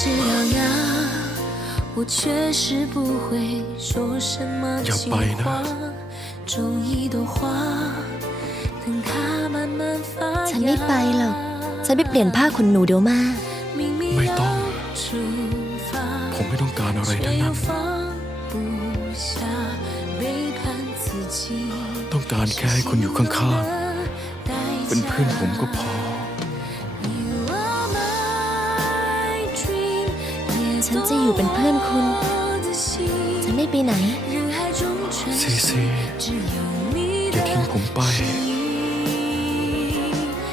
知道呀，我确实不会说什么要情掰呢话，种一朵花，等它慢慢发 ฉันไม่ไปหรอก 芽。 ฉันไปเปลี่ยนผ้าขนหนูเดี๋ยวมา 明明没要动出发， ผมไม่ต้องการอะไร 却 ทั้ง 又 นั้น 放不下，背叛自己。 ต้องการแค่ให้คุณอยู่ข้างๆ ๆ เป็นเพื่อนผมก็พอ ฉันจะอยู่เป็นเพื่อนคุณฉันไม่ไปไหนซีซีอย่าทิ้งผมไป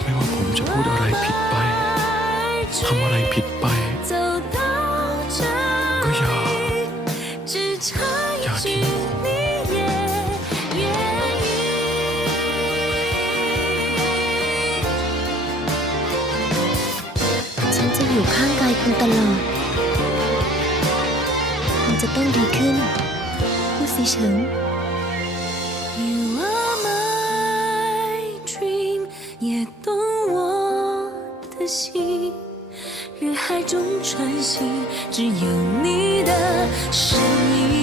ไม่ว่าผมจะพูดอะไรผิดไปทำอะไรผิดไป ก็อย่า อย่าทิ้งผมฉันจะอยู่ข้างกายคุณตลอด คุณจะต้องดีขึ้น พูดสิเฉิง You are my dream，也懂我的心。人海中穿行，只有你的身影。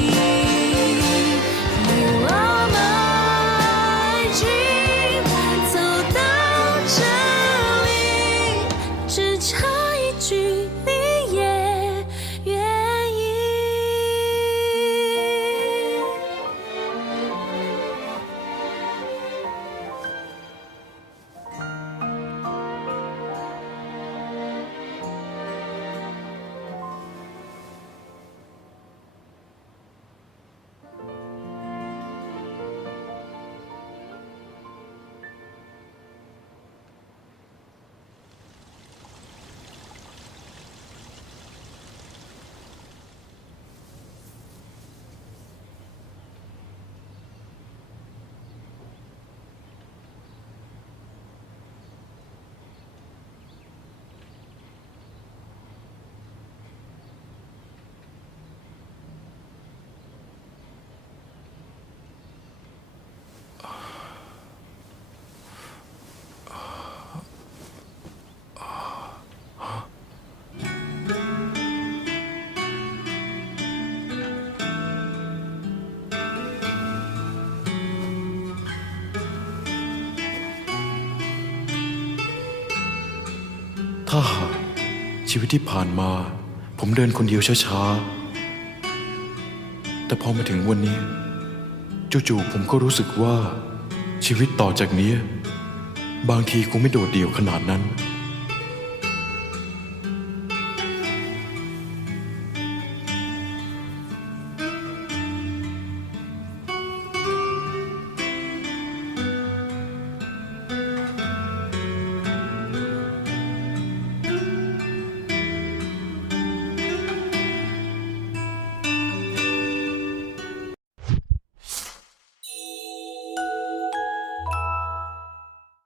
ถ้าหากชีวิตที่ผ่านมา ผมเดินคนเดียวช้าๆ แต่พอมาถึงวันนี้ จู่ๆผมก็รู้สึกว่าชีวิตต่อจากนี้ บางทีคงไม่โดดเดี่ยวขนาดนั้น